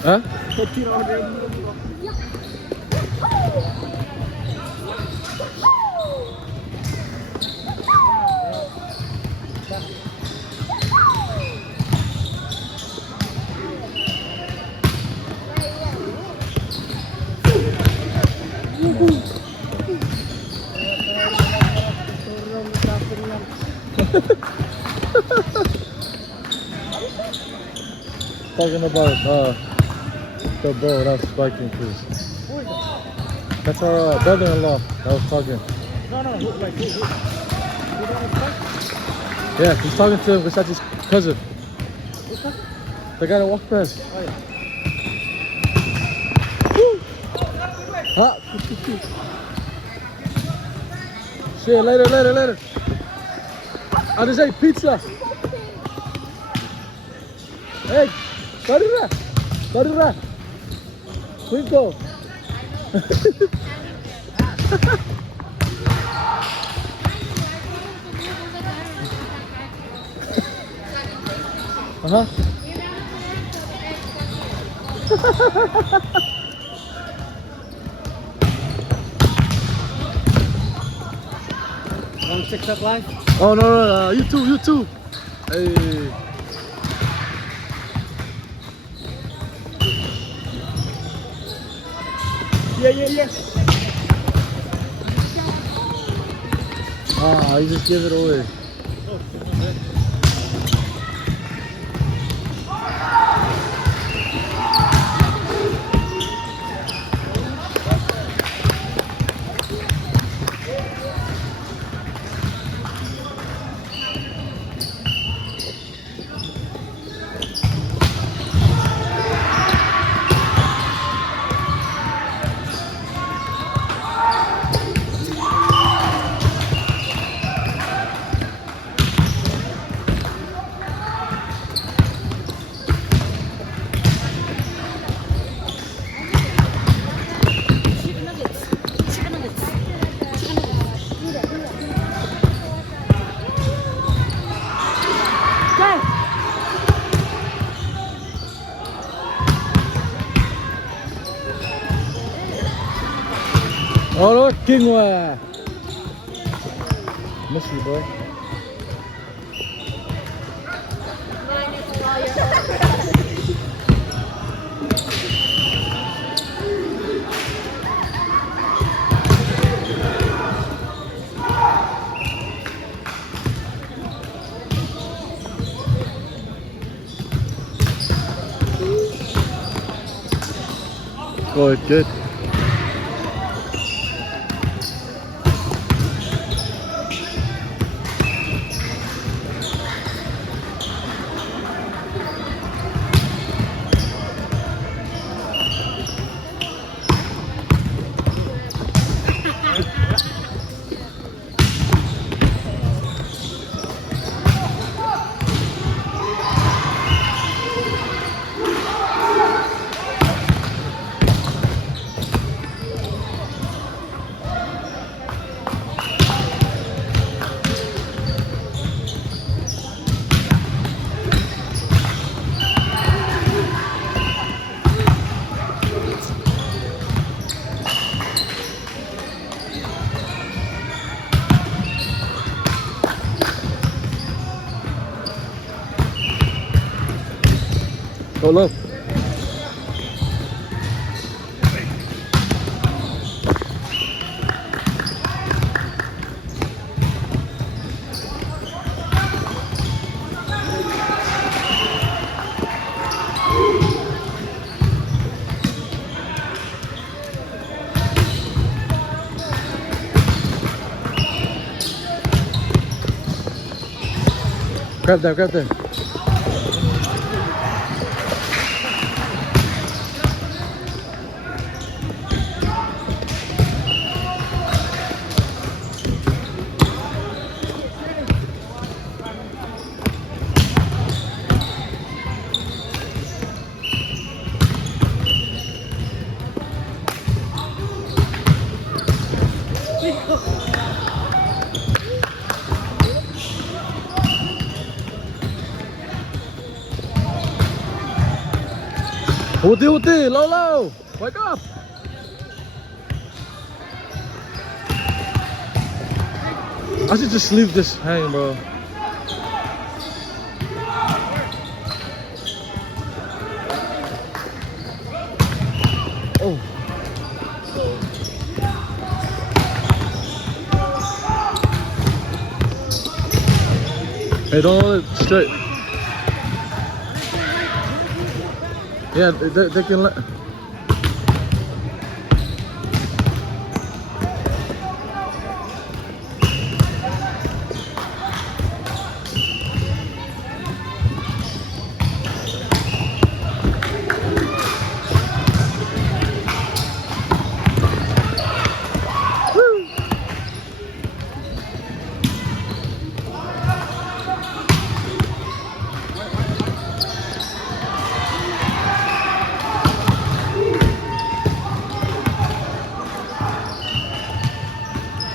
Huh? Talking about the bow that's spiking fish. That's our brother-in-law that was talking. No, like who don't respect? Yeah, he's talking to Versace's cousin. Who's that? The guy that walked past. Oh yeah. Huh? See you later. I just ate pizza. Hey, Barira. Please go. Uh-huh. Want to TikTok live? Oh no, YouTube. Hey. Yeah. Ah, you just give it away. Oh, look, quinoa. Miss you, boy. Good. Go look. Grab that. Uti, Uti, Lolo, wake up. I should just leave this hang, bro. Oh. Hey, don't hold it straight. Yeah, they can let.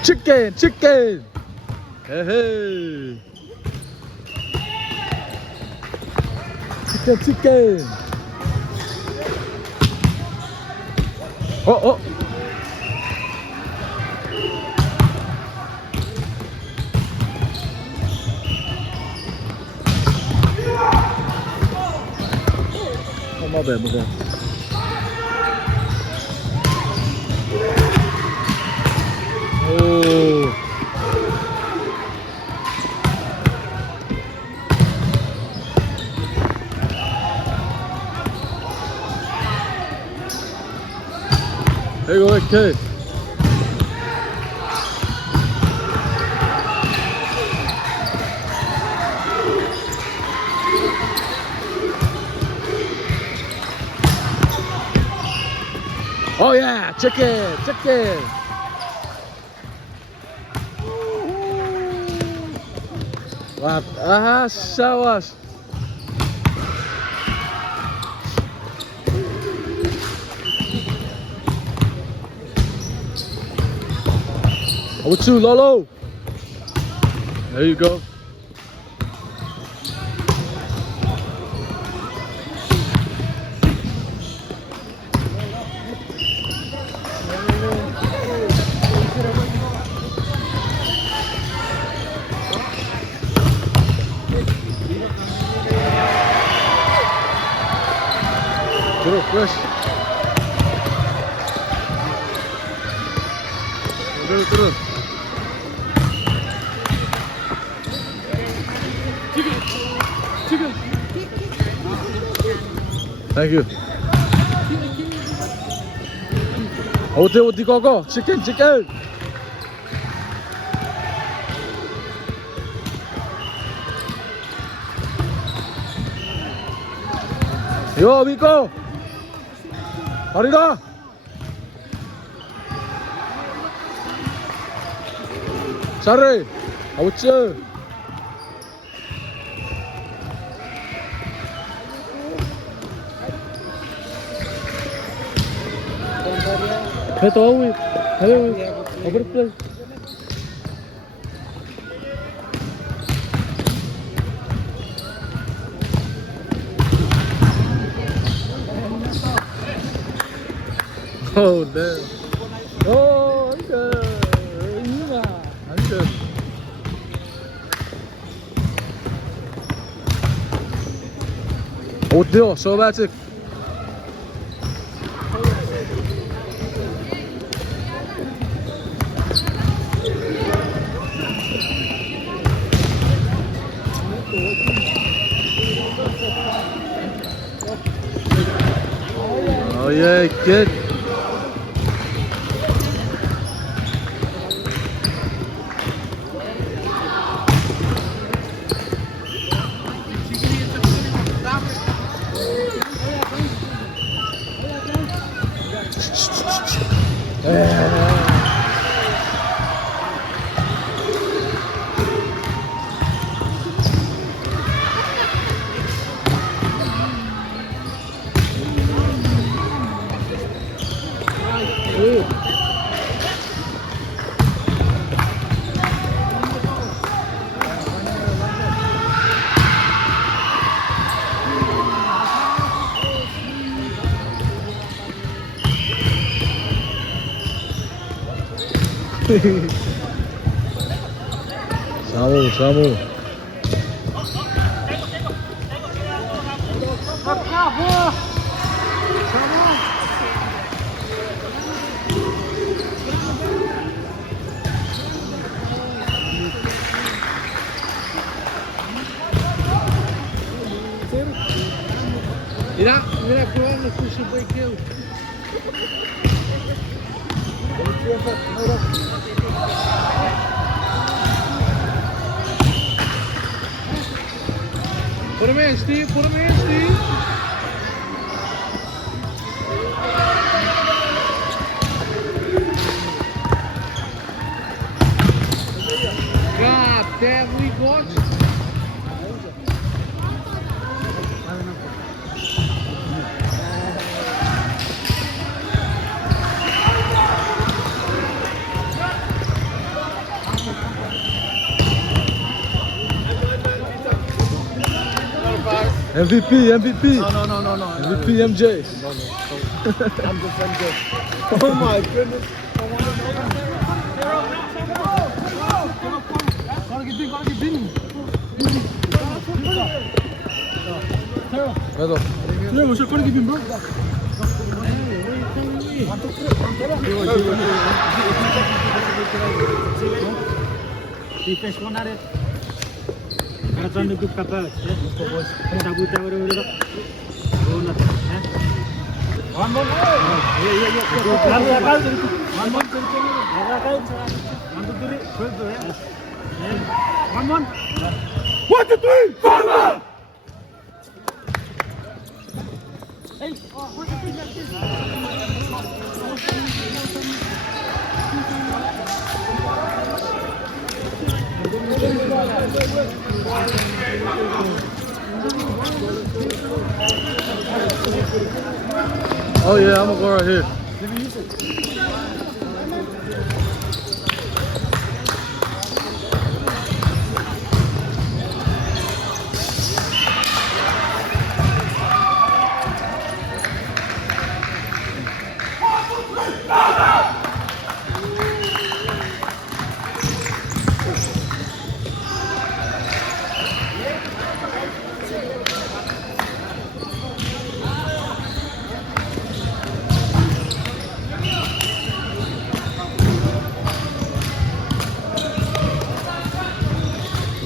Chicken, chicken. Hey, hey. Chicken, chicken. Oh, oh. Oh, my bad, my bad. Oh. There you go, kid. Oh yeah, chicken, chicken. Aha, shawas. With you, Lolo. There you go. Terus, terus. Terus, terus. Thank you. Oti, go. Chicken, chicken. Yo, Miko. Arida. Sorry. Ouch. Hey, Towi. Hello. Over play. Oh, damn. Oh, I'm good. I'm good. 어때요? 소바직. Oh yeah, good. Samu. Mira keluar ni sushi boy kill. Put him in, Steve. Put him in, Steve. God damn, we got you. MVP. No. MVP MJ. I'm just MJ. Oh my goodness. Gotta get Benny. Hello. Yeah, what's your gotta get Benny, bro? Defense one at it. I'm trying to do kapal. Tabuta whatever. Go nothing. One more. Yeah. One more. One more. 1, 2, 3. Forward. Hey. Oh yeah, I'm gonna go right here.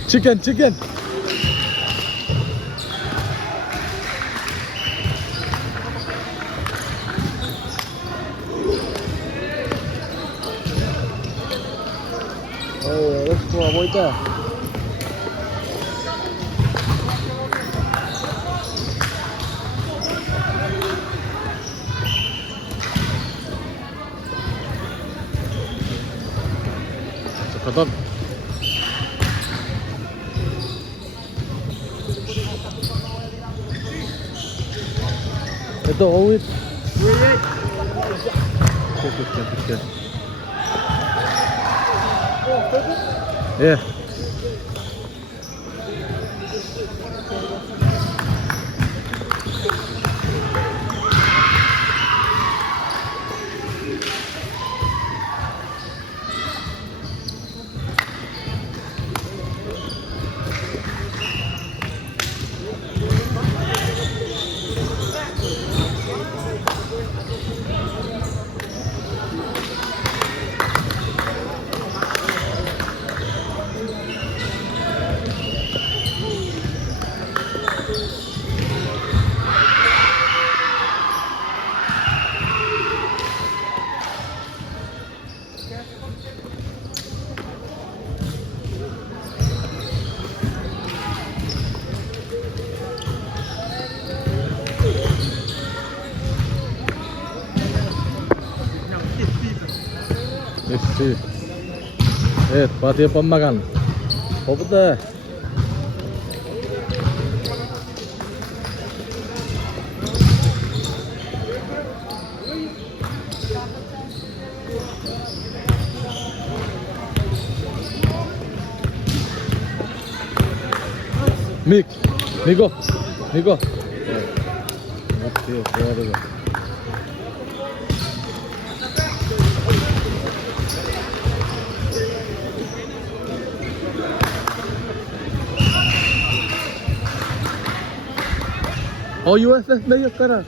Chicken. Oh, let's go. Avoid that. Sakatan. Ito, always. Okay. Yeah. Messi. Evet, Fatih Pemakan. Topu da. Nico. Evet. Bakıyor, bu arada. Oh, USS medio cara.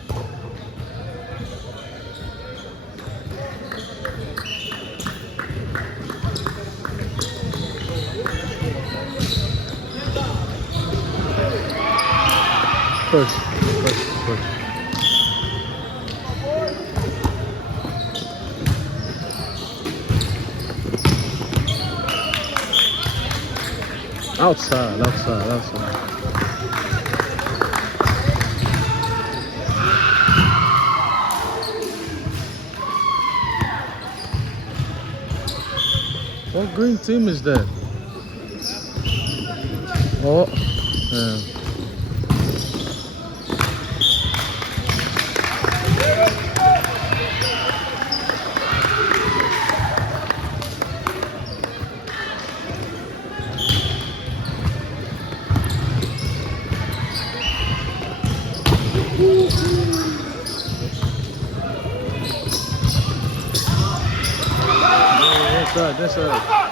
Push. Outside. What green team is that? Oh, yeah. This side.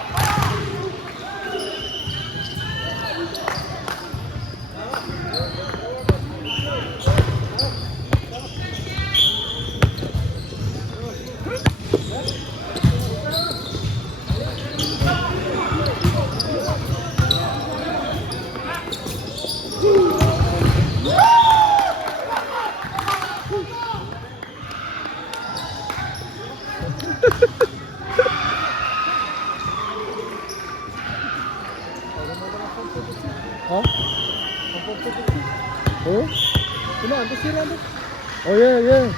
Huh? Who? Oh yeah.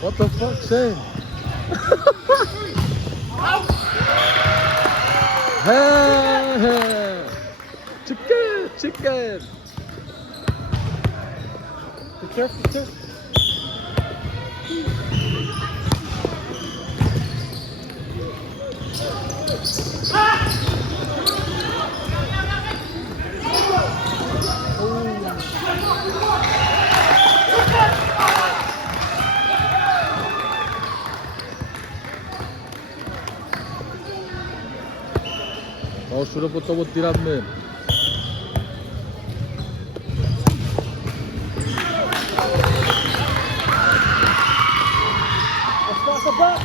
What the fuck, Shane? Hey, chicken. Be careful. Oh, sudah potong tiram men. Sabar.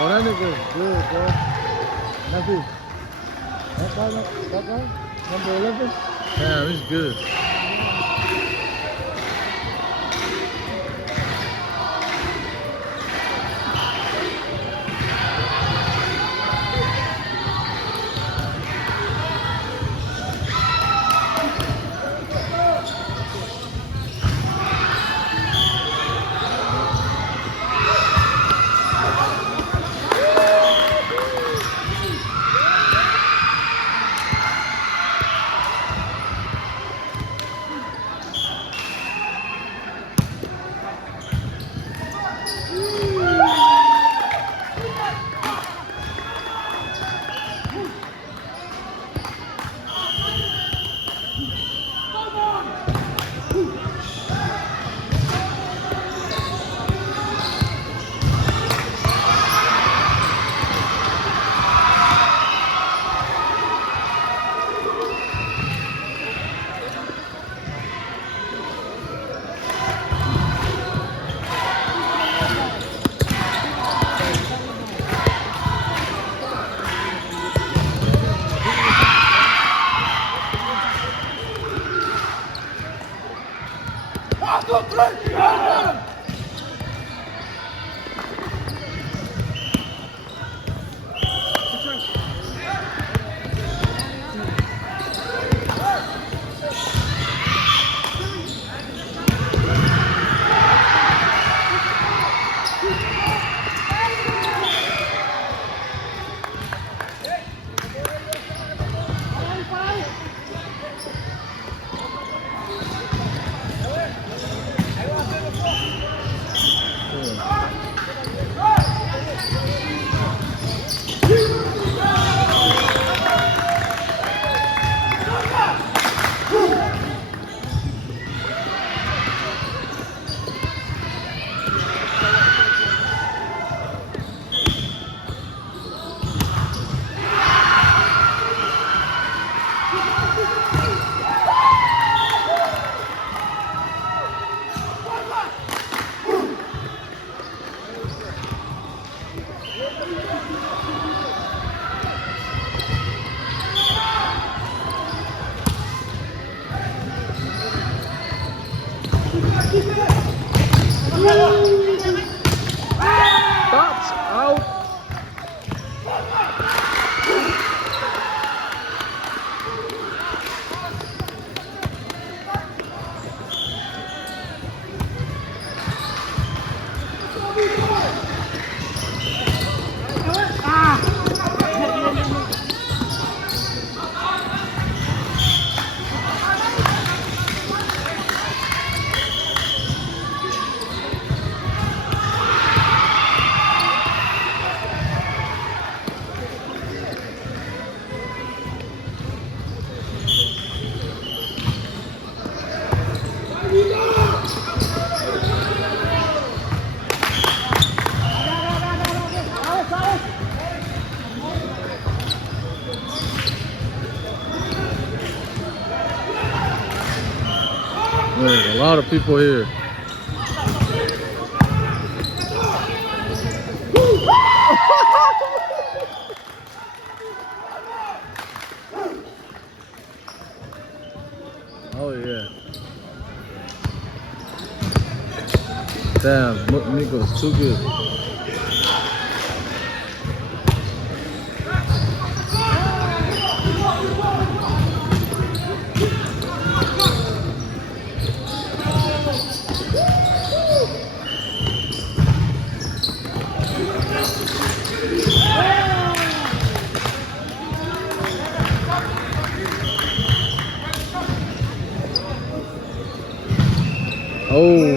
Orang ni good, bro. Nafi. That guy, number 11. Yeah, he's good. That's out. There's a lot of people here. Oh yeah. Damn, Nico's too good. Oh.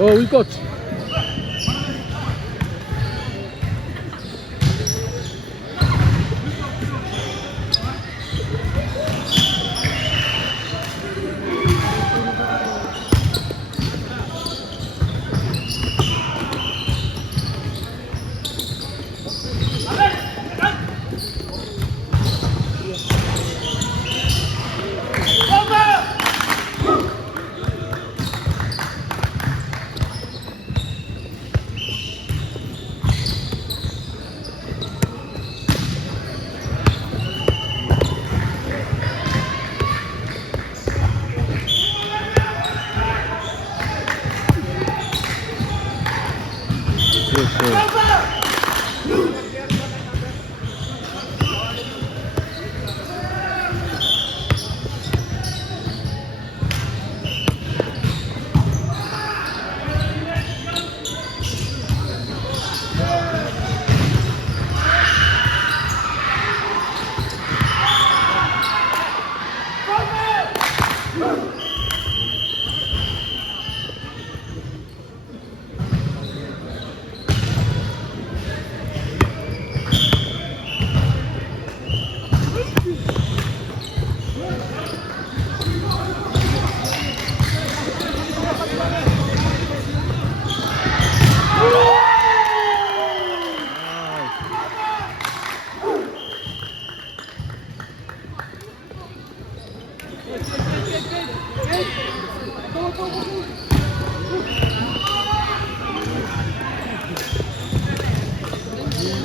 Oh, we got.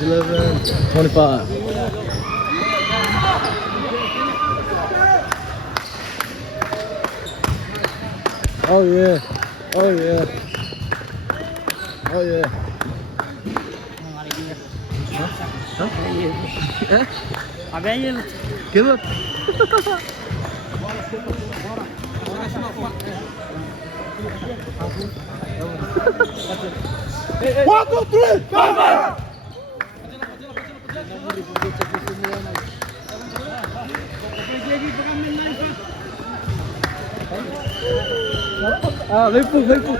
$11, $25. Oh yeah. Oh yeah. Oh yeah. Give up. One, two, three, come! Ah, vem pro, vem pro.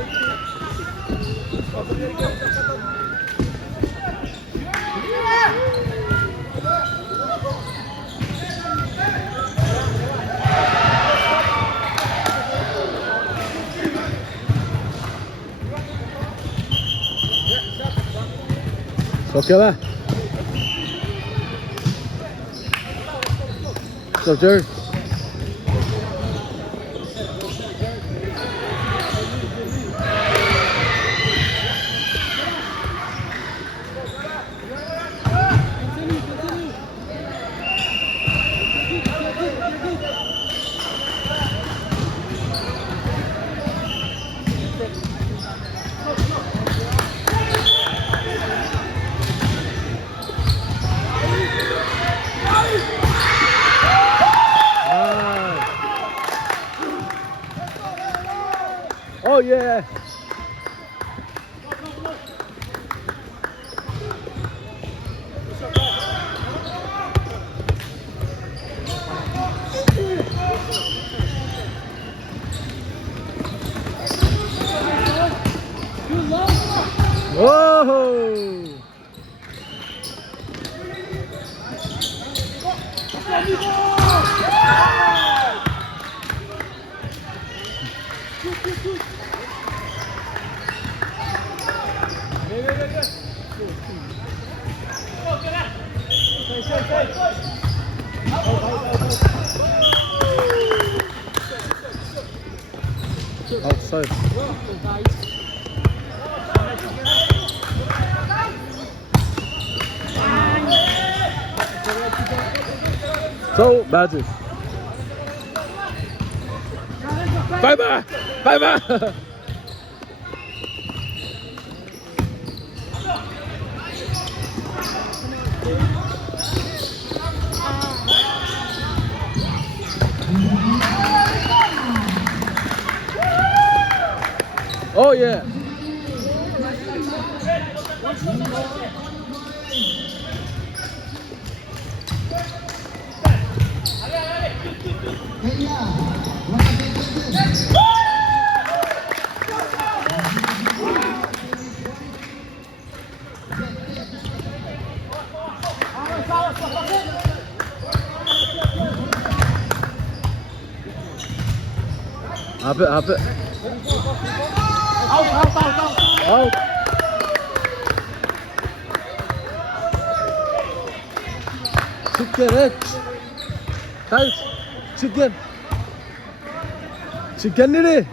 Okay lá. So, Jared. Oh yeah. Whoa. Outside. So, magic. Bye bye! Bye bye! Oh yeah! Up it, up it. Out. Chicken, tight. Chicken. Chicken ini.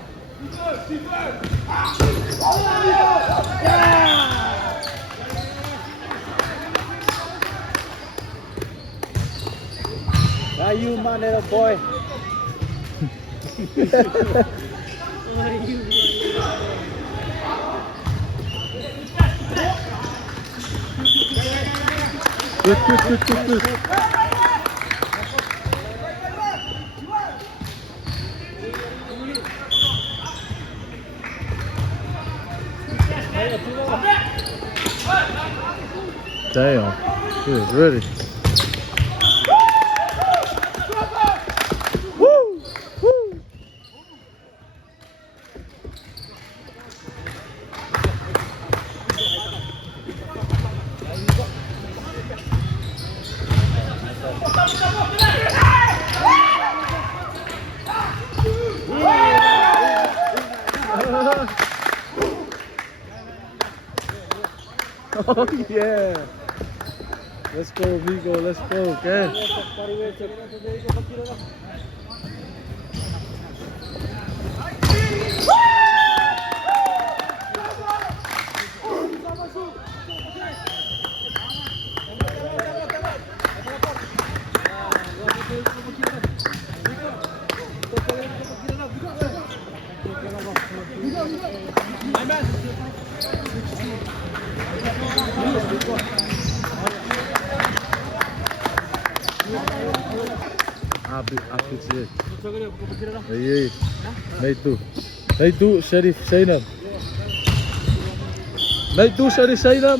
You man, little boy. Good. Damn, he was ready. Woo! Woo! Oh yeah! Let's go, Vigo. Let's go, okay? Apit sih. Iya. Nah itu Sheriff Zainab. Nah itu Sheriff Zainab.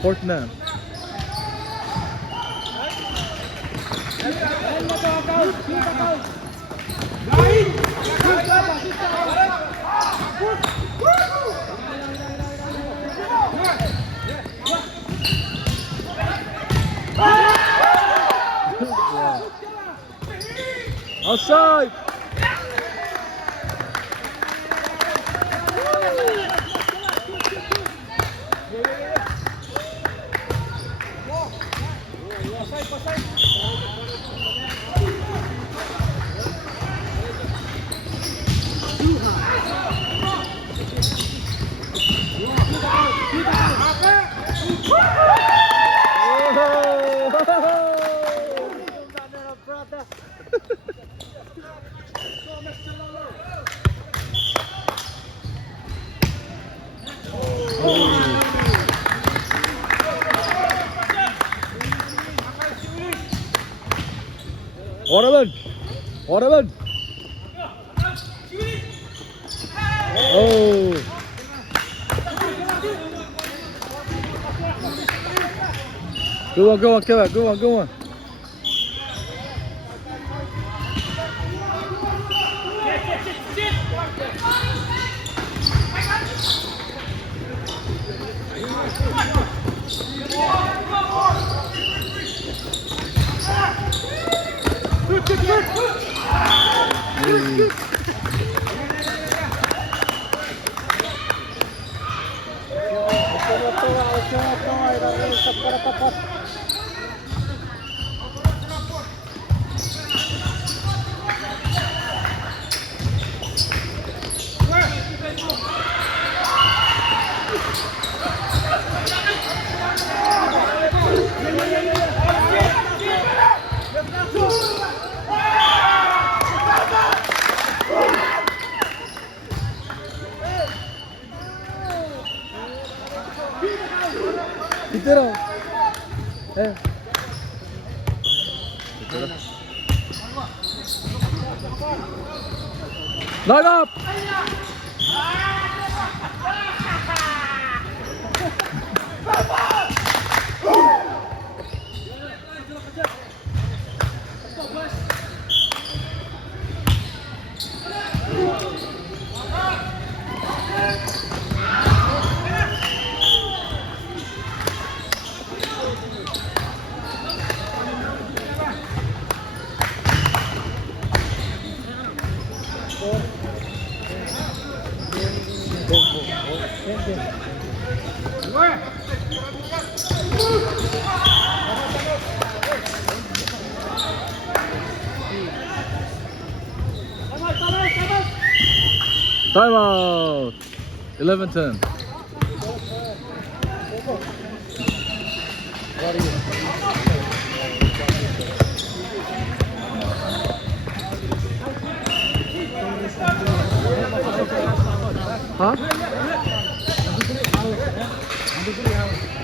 Fortnite. Outside. Orman. Oh. Go on. 해. 라인 업! Time out. 11-10. Huh?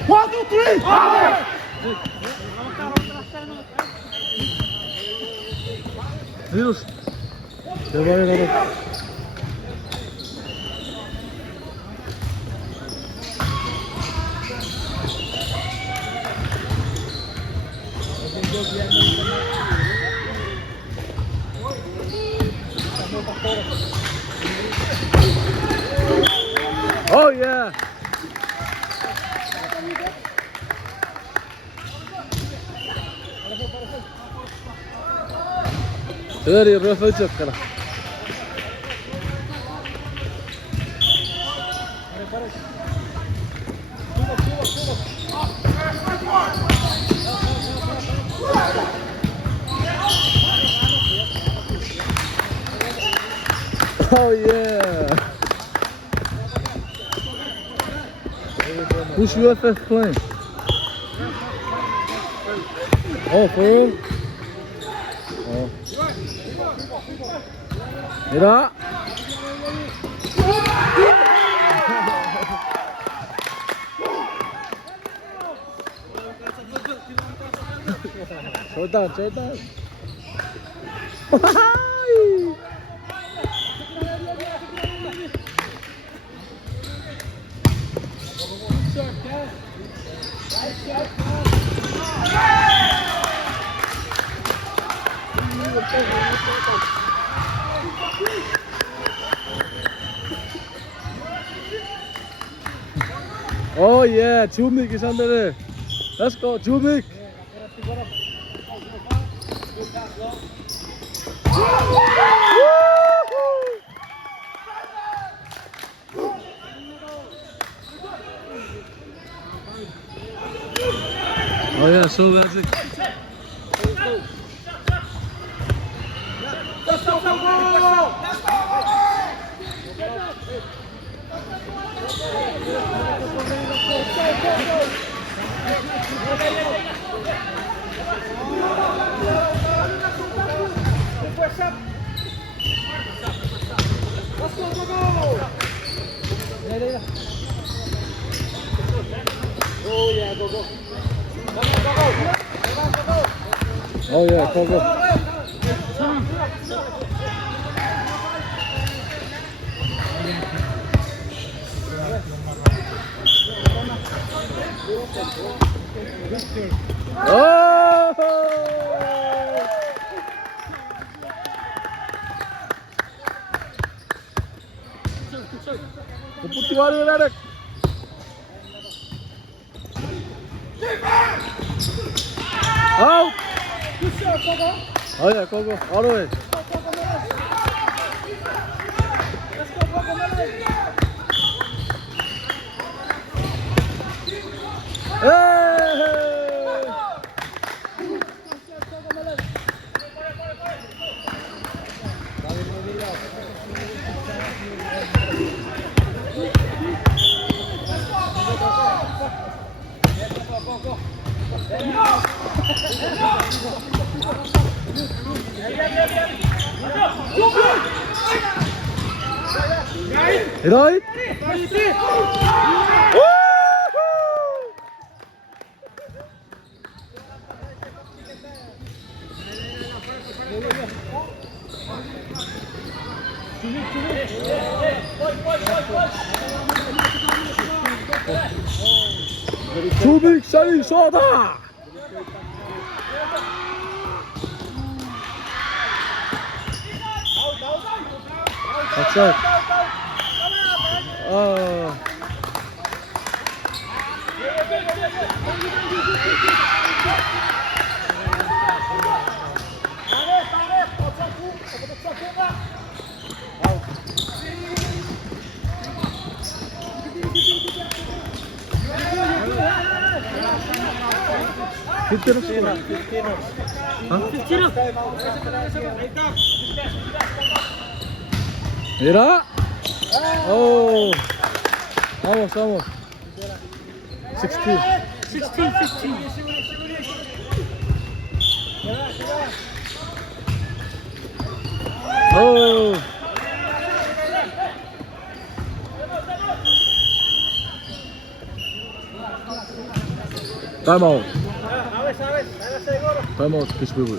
1, 2, 3. Virus. Oh yeah. Dari refa cek kala. Oh yeah. Who's UFF playing? Oh, for real? Oh. Mira. Jordan. Oh yeah, Jumik is under there. Let's go, Jumik. Oh yeah, so that's it. Oh yeah, go. Oh yeah, go. Oh! Putih baru ada. Out! Oh yeah, go. All the way. Hey! Right? 조빅살이 쏘다. 박살. 아. Fifteen Huh? Mira. Oh. Vamos. 16. 15. Oh. Time out. Time out, please, people.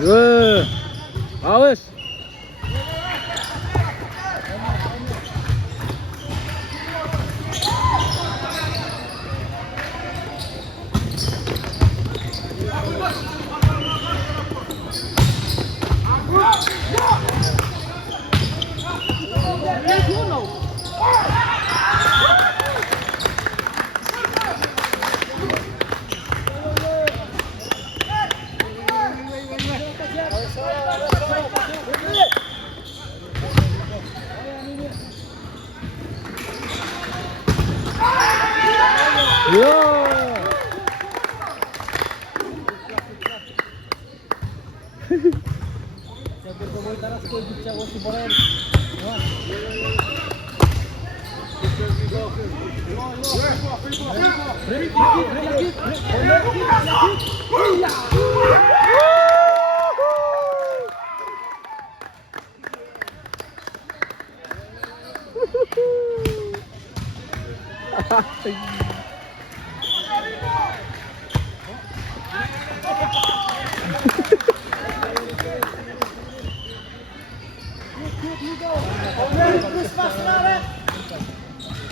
Yeah. Awes. Yeah.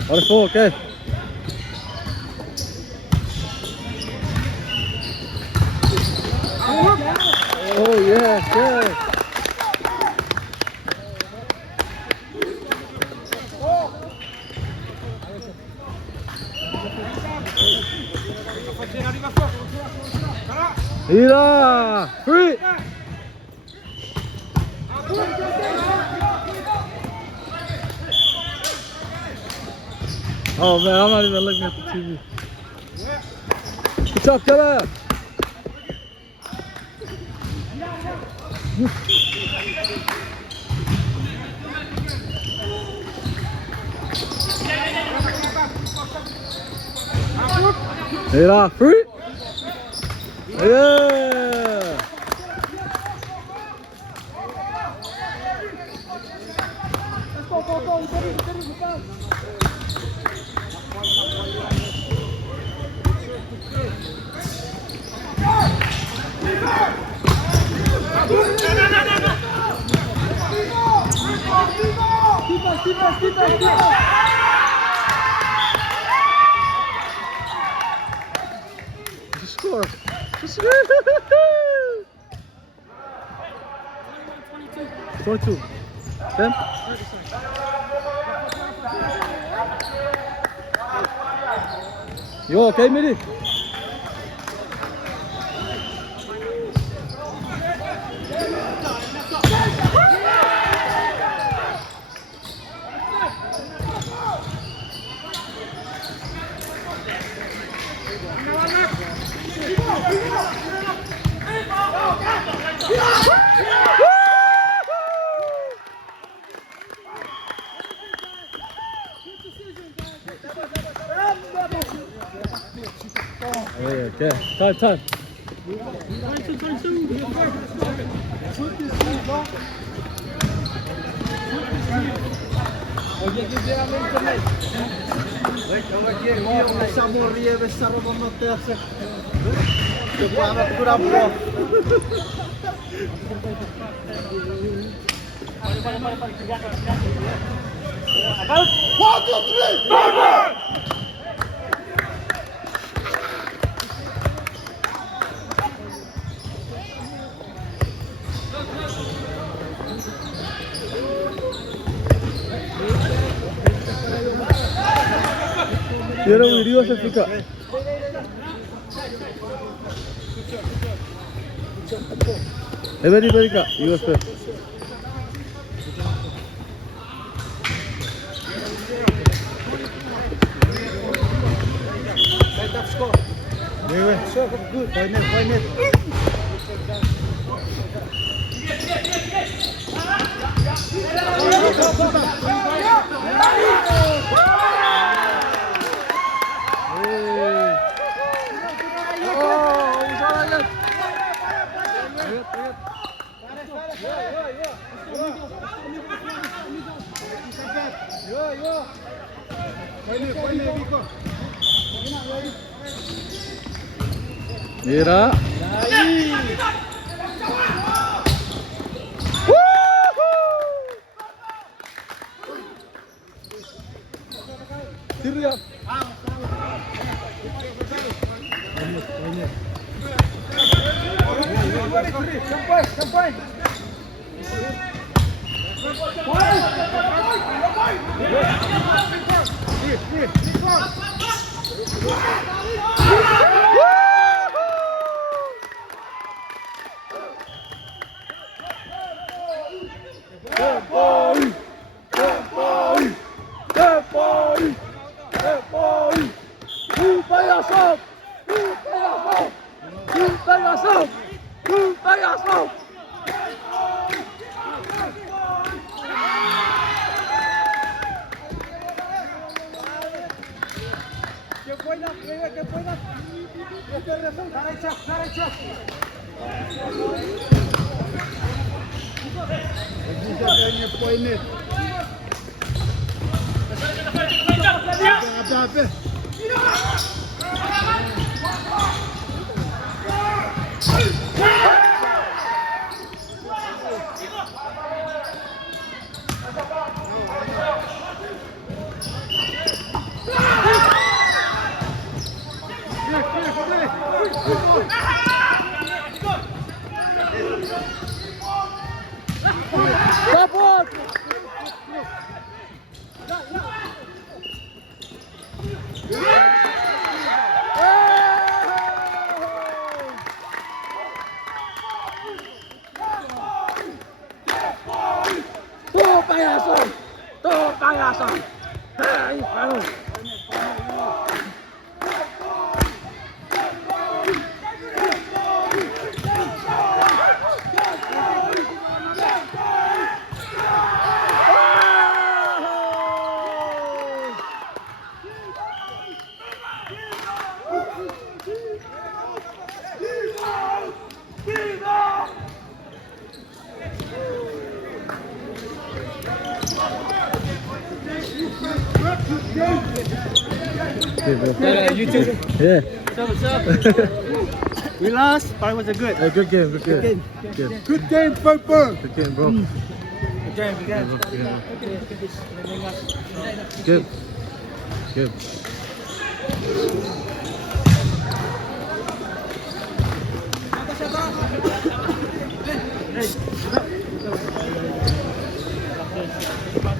What is for? Okay. Oh yes. Mira, free. Oh man, I'm not even looking at the TV. What's up, Kevin? Mira, free. Yeah. score. Just 22. Then? You okay, Midi? Okay. Time. Here video se fica. Very ka. US पे. Good. Find it. Mira. Tira. Campai. YouTube. Yeah. What's up? We lost, but it was a good. Good game. Good game. Good game, Purple. Good game, bro. Good game. Good.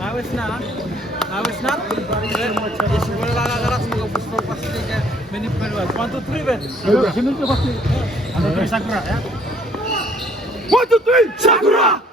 Awes na. Awes na. Jeśli wolę zaraz mogę posłuchać tego menu perwas. 1 2 3 ben. Şimdi de bak. 1 2 3 Sakura ya. 1 2 3 Sakura.